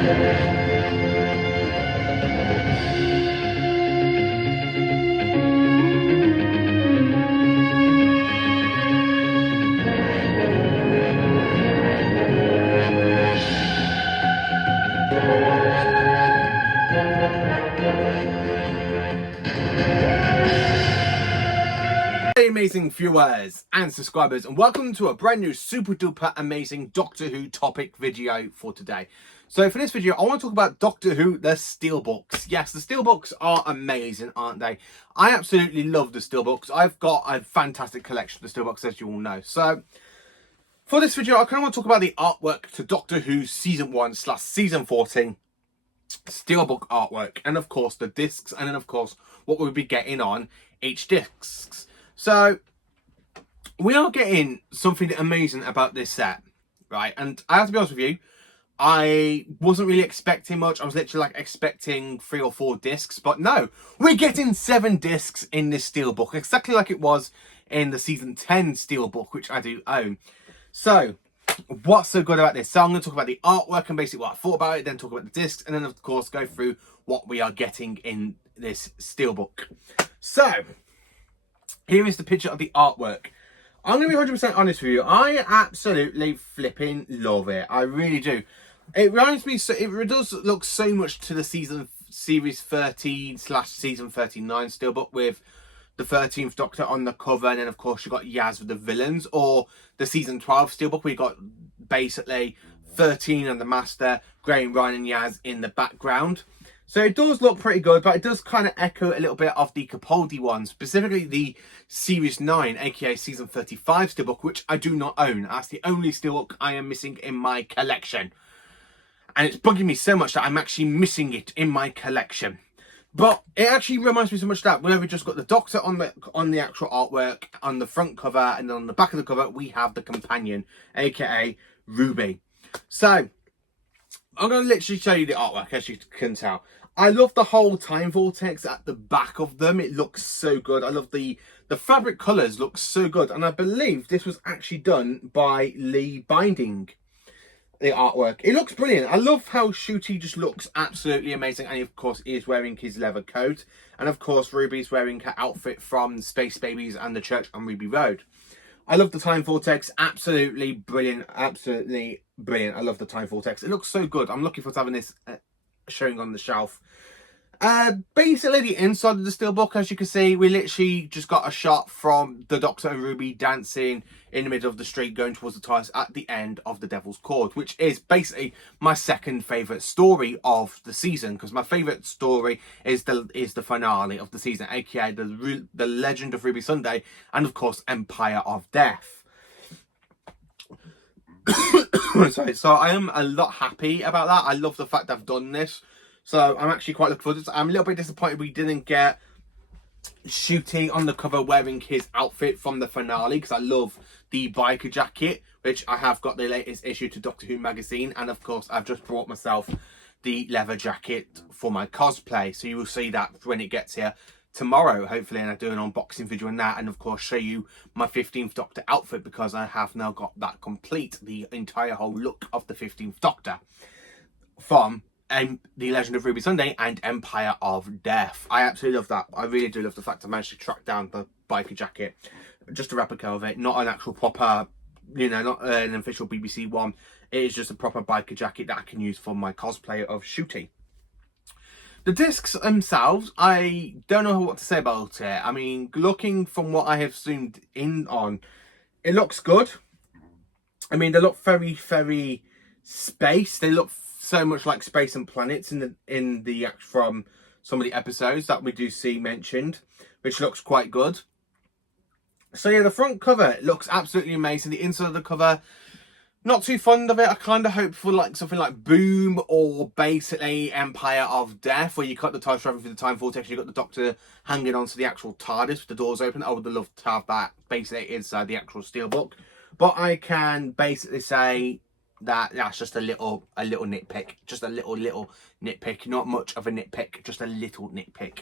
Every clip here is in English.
Hey amazing viewers and subscribers, and welcome to a brand new super duper amazing Doctor Who topic video for today. So for this video I want to talk about Doctor Who the steelbooks. Yes, the steelbooks are amazing, aren't they? I absolutely love the steelbooks. I've got a fantastic collection of the steelbooks, as you all know. So for this video I kind of want to talk about the artwork to Doctor Who season 1/season 14 steelbook artwork, and of course the discs, and then of course what we'll be getting on each discs. So we are getting something amazing about this set, right? And I have to be honest with you, I wasn't really expecting much. I was literally like expecting 3 or 4 discs, but no, we're getting 7 discs in this steelbook, exactly like it was in the season 10 steelbook, which I do own. So what's so good about this? So I'm going to talk about the artwork and basically what I thought about it, then talk about the discs, and then of course go through what we are getting in this steelbook. So here is the picture of the artwork. I'm going to be 100% honest with you. I absolutely flipping love it. I really do. It reminds me, so it does look so much to the series 13/season 39 steelbook, with the 13th Doctor on the cover, and then of course you got Yaz with the villains, or the season 12 steelbook we got basically 13 and the Master, Graham, Ryan and Yaz in the background. So it does look pretty good, but it does kind of echo a little bit of the Capaldi one, specifically the Series 9, aka Season 35 steelbook, which I do not own. That's the only steelbook I am missing in my collection. And it's bugging me so much that I'm actually missing it in my collection. But it actually reminds me so much of that, where we just got the Doctor on the actual artwork, on the front cover, and then on the back of the cover we have the companion, aka Ruby. So I'm going to literally show you the artwork, as you can tell. I love the whole time vortex at the back of them. It looks so good. I love the fabric colours look so good. And I believe this was actually done by Lee Binding, the artwork. It looks brilliant. I love how Shooty just looks absolutely amazing. And of course, he is wearing his leather coat. And of course, Ruby's wearing her outfit from Space Babies and the Church on Ruby Road. I love the time vortex. Absolutely brilliant. Absolutely brilliant. I love the time vortex. It looks so good. I'm looking forward to having this showing on the shelf. Basically the inside of the steelbook, as you can see, we literally just got a shot from the Doctor and Ruby dancing in the middle of the street going towards the TARDIS at the end of the Devil's Cord, which is basically my second favourite story of the season, because my favourite story is the finale of the season, aka the Legend of Ruby Sunday, and of course Empire of Death. Sorry, so I am a lot happy about that. I love the fact I've done this. So I'm actually quite looking forward to this. I'm a little bit disappointed we didn't get Shooty on the cover wearing his outfit from the finale, because I love the biker jacket, which I have got the latest issue to Doctor Who magazine. And of course, I've just brought myself the leather jacket for my cosplay. So you will see that when it gets here tomorrow, hopefully, and I do an unboxing video on that, and of course show you my 15th Doctor outfit, because I have now got that complete, the entire whole look of the 15th Doctor from the Legend of Ruby Sunday and Empire of Death. I absolutely love that. I really do love the fact I managed to track down the biker jacket, just a replica of it, not an actual proper, you know, not an official BBC one. It is just a proper biker jacket that I can use for my cosplay of Shooty. The discs themselves, I don't know what to say about it. I mean, looking from what I have zoomed in on, it looks good. I mean, they look very, very space. They look so much like Space and Planets in the from some of the episodes that we do see mentioned, which looks quite good. So yeah, the front cover looks absolutely amazing. The inside of the cover, not too fond of it. I kind of hope for like something like Boom, or basically Empire of Death, where you cut the TARDIS traveling through the time vortex. You got the Doctor hanging onto the actual TARDIS with the doors open. I would love to have that basically inside the actual steelbook. But I can basically say that's just a little nitpick, just a little nitpick, not much of a nitpick, just a little nitpick.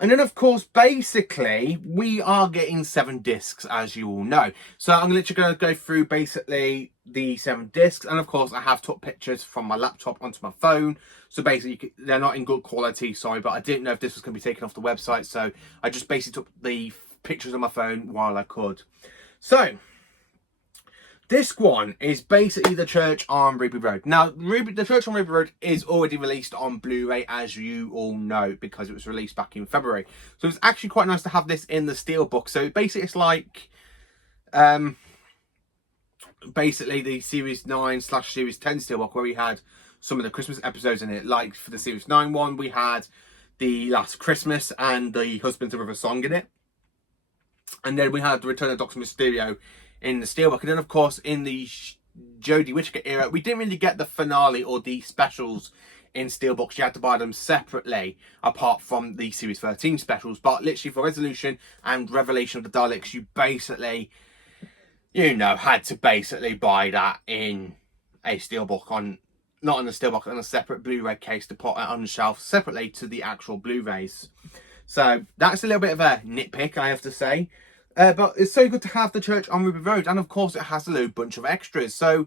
And then, of course, basically, we are getting 7 discs, as you all know. So I'm literally going to go through, basically, the 7 discs. And, of course, I have took pictures from my laptop onto my phone. So, basically, they're not in good quality, sorry. But I didn't know if this was going to be taken off the website. So, I just basically took the pictures on my phone while I could. So, disc 1 is basically The Church on Ruby Road. Now, The Church on Ruby Road is already released on Blu-ray, as you all know, because it was released back in February. So it's actually quite nice to have this in the steelbook. So basically it's like, basically the Series 9/Series 10 steelbook, where we had some of the Christmas episodes in it. Like for the Series 9 one, we had The Last Christmas and the Husbands of River Song in it. And then we had The Return of Dr. Mysterio in the steelbook. And then, of course, in the Jodie Whittaker era, we didn't really get the finale or the specials in steelbooks. You had to buy them separately, apart from the Series 13 specials. But literally for Resolution and Revelation of the Daleks, you basically, you know, had to basically buy that in a steelbook on, not on the steelbook, on a separate Blu-ray case to put it on the shelf separately to the actual Blu-rays. So that's a little bit of a nitpick, I have to say. But it's so good to have The Church on Ruby Road. And of course, it has a little bunch of extras. So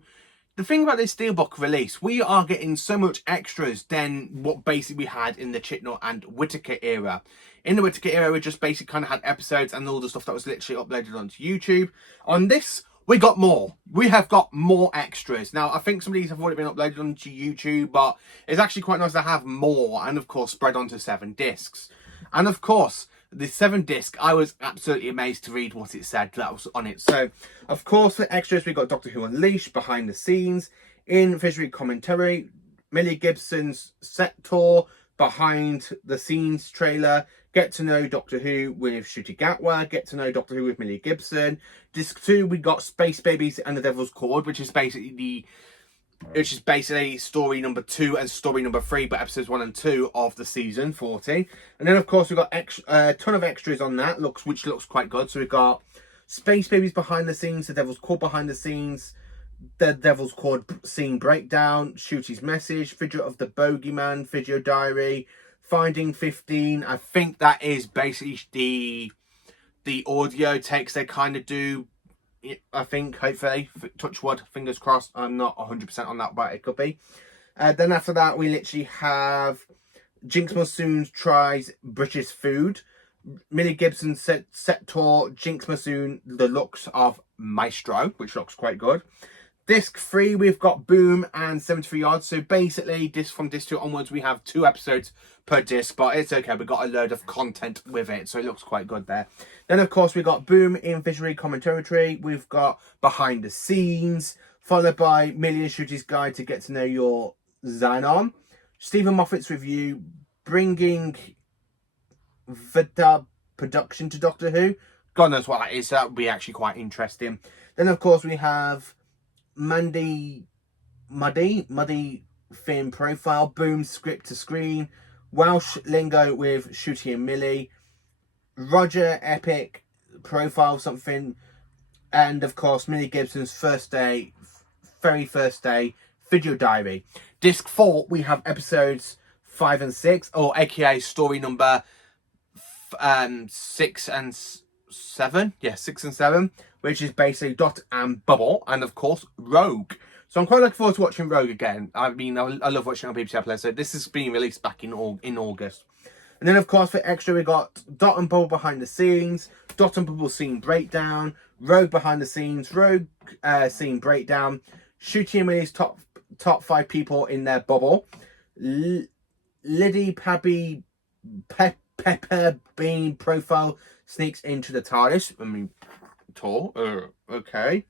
the thing about this steelbook release, we are getting so much extras than what basically we had in the Chitnall and Whittaker era. In the Whittaker era, we just basically kind of had episodes and all the stuff that was literally uploaded onto YouTube. On this, we got more. We have got more extras. Now, I think some of these have already been uploaded onto YouTube, but it's actually quite nice to have more. And of course, spread onto 7 discs. And of course, the 7 disc, I was absolutely amazed to read what it said that was on it. So, of course, for extras, we got Doctor Who Unleashed, Behind the Scenes, in visual commentary, Millie Gibson's set tour, Behind the Scenes trailer, Get to Know Doctor Who with Ncuti Gatwa, Get to Know Doctor Who with Millie Gibson. Disc 2, we got Space Babies and the Devil's Cord, which is basically story number 2 and story number 3, but episodes 1 and 2 of the season 40. And then, of course, we've got a ton of extras on that, which looks quite good. So we've got Space Babies Behind the Scenes, The Devil's Cord Behind the Scenes, The Devil's Cord Scene Breakdown, Ncuti's Message, Figure of the Bogeyman, Video Diary, Finding 15. I think that is basically the audio takes they kind of do. I think, hopefully, touch wood, fingers crossed. I'm not 100% on that, but it could be. Then after that, we literally have Jinx Monsoon tries British food. Millie Gibson set tour Jinx Monsoon, the looks of Maestro, which looks quite good. Disc 3, we've got Boom and 73 Yards. So basically, from disc 2 onwards, we have 2 episodes per disc, but it's okay. We've got a load of content with it, so it looks quite good there. Then, of course, we've got Boom in visual commentary. We've got Behind the Scenes, followed by Millie and Ncuti's Guide to Get to Know Your Xenon. Stephen Moffat's review, Bringing the Production to Doctor Who. God knows what that is, so that would be actually quite interesting. Then, of course, we have Muddy Film Profile, Boom Script to Screen, Welsh Lingo with Ncuti and Millie, Roger Epic Profile something, and of course Millie Gibson's very first day Video Diary. Disc 4, we have episodes 5 and 6, or aka story number 6 and 7. Yeah, 6 and 7, which is basically Dot and Bubble, and of course Rogue. So I'm quite looking forward to watching Rogue again. I mean, I love watching on BBC iPlayer. So this is being released back in August. And then, of course, for extra, we got Dot and Bubble Behind the Scenes, Dot and Bubble Scene Breakdown, Rogue Behind the Scenes, Rogue Scene Breakdown, Ncuti and Millie's top 5 people in their bubble, Liddy Pepper Bean Profile sneaks into the TARDIS. I mean, tour. Okay.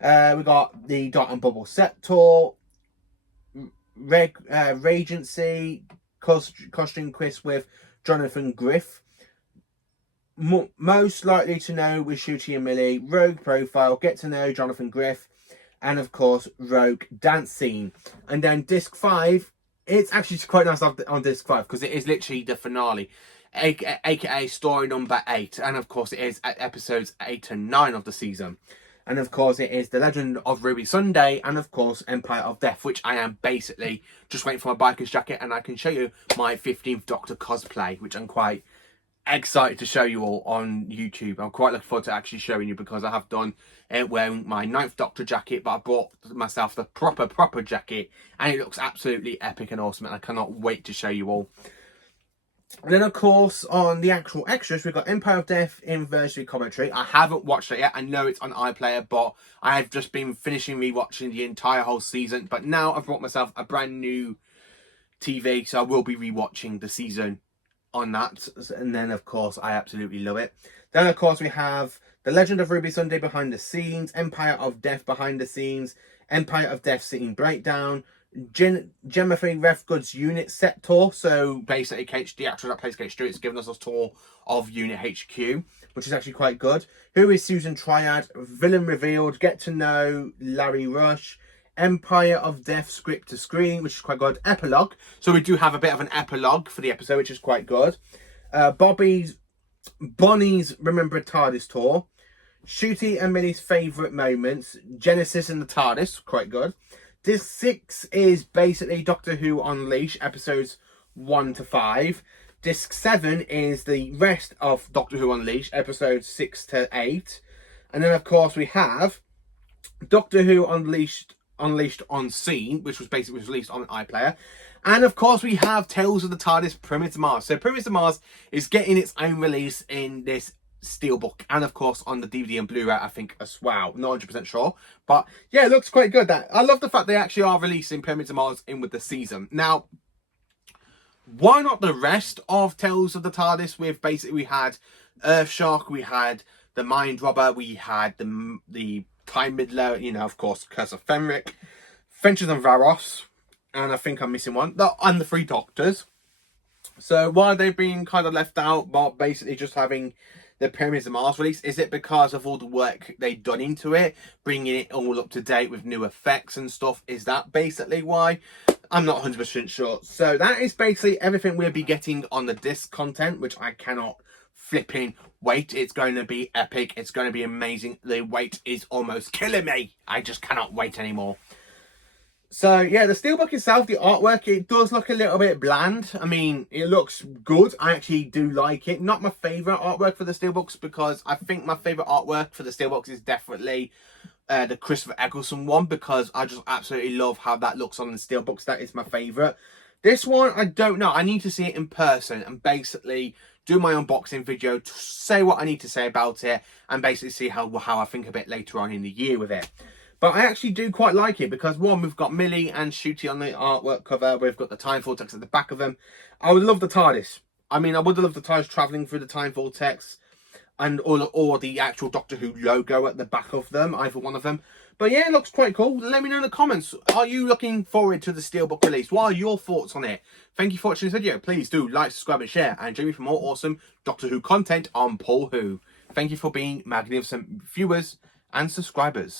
We got the Dot and Bubble set tour, Regency, costume quiz with Jonathan Griff, Most Likely to Know with Ncuti and Millie, Rogue Profile, Get to Know Jonathan Griff, and of course Rogue Dance Scene. And then disc 5, it's actually quite nice on disc 5 because it is literally the finale, aka story number 8, and of course it is episodes 8 and 9 of the season. And of course it is The Legend of Ruby Sunday, and of course Empire of Death, which I am basically just waiting for my biker's jacket, and I can show you my 15th Doctor cosplay, which I'm quite excited to show you all on YouTube. I'm quite looking forward to actually showing you, because I have done it wearing my 9th Doctor jacket, but I bought myself the proper jacket, and it looks absolutely epic and awesome, and I cannot wait to show you all. And then, of course, on the actual extras, we've got Empire of Death Inversary commentary. I haven't watched it yet. I know it's on iPlayer, but I have just been finishing rewatching the entire whole season. But now I've bought myself a brand new TV, so I will be rewatching the season on that. And then, of course, I absolutely love it. Then, of course, we have The Legend of Ruby Sunday behind the scenes, Empire of Death behind the scenes, Empire of Death scene breakdown, Gemma Ref Goods unit set tour. So basically, the actor that plays Kate Stewart has given us a tour of Unit HQ, which is actually quite good. Who is Susan Triad? Villain revealed. Get to know Larry Rush. Empire of Death script to screen, which is quite good. Epilogue. So we do have a bit of an epilogue for the episode, which is quite good. Bonnie's Remember TARDIS tour. Shooty and Millie's favourite moments. Genesis and the TARDIS, quite good. Disc 6 is basically Doctor Who Unleashed, episodes 1 to 5. Disc 7 is the rest of Doctor Who Unleashed, episodes 6 to 8. And then, of course, we have Doctor Who Unleashed on Scene, which was basically released on iPlayer. And, of course, we have Tales of the TARDIS Pyramids of Mars. So, Pyramids of Mars is getting its own release in this steelbook, and of course on the DVD and Blu-ray, I think, as well. Not 100% sure, but yeah, it looks quite good. That I love the fact they actually are releasing Pyramids of Mars in with the season. Now, why not the rest of Tales of the TARDIS? With basically, we had Earthshock, we had the Mind Robber, we had the Time Midler, you know, of course, Curse of Fenric, Ventures on Varos, and I think I'm missing one, and the Three Doctors. So why are they being kind of left out, but basically just having the Pyramids of Mars release? Is it because of all the work they've done into it, bringing it all up to date with new effects and stuff? Is that basically why? I'm not 100% sure. So that is basically everything we'll be getting on the disc content, which I cannot flipping wait. It's going to be epic. It's going to be amazing. The wait is almost killing me. I just cannot wait anymore. So, yeah, the steelbook itself, the artwork, it does look a little bit bland. I mean, it looks good. I actually do like it. Not my favourite artwork for the steelbooks, because I think my favourite artwork for the steelbooks is definitely the Christopher Eccleston one, because I just absolutely love how that looks on the steelbooks. That is my favourite. This one, I don't know. I need to see it in person and basically do my unboxing video to say what I need to say about it, and basically see how I think a bit later on in the year with it. But I actually do quite like it, because one, we've got Millie and Shooty on the artwork cover. We've got the Time Vortex at the back of them. I would love the TARDIS. I mean, I would have loved the TARDIS travelling through the Time Vortex, and or the actual Doctor Who logo at the back of them, either one of them. But yeah, it looks quite cool. Let me know in the comments. Are you looking forward to the steelbook release? What are your thoughts on it? Thank you for watching this video. Please do like, subscribe and share, and join me for more awesome Doctor Who content on Paul Who. Thank you for being magnificent viewers and subscribers.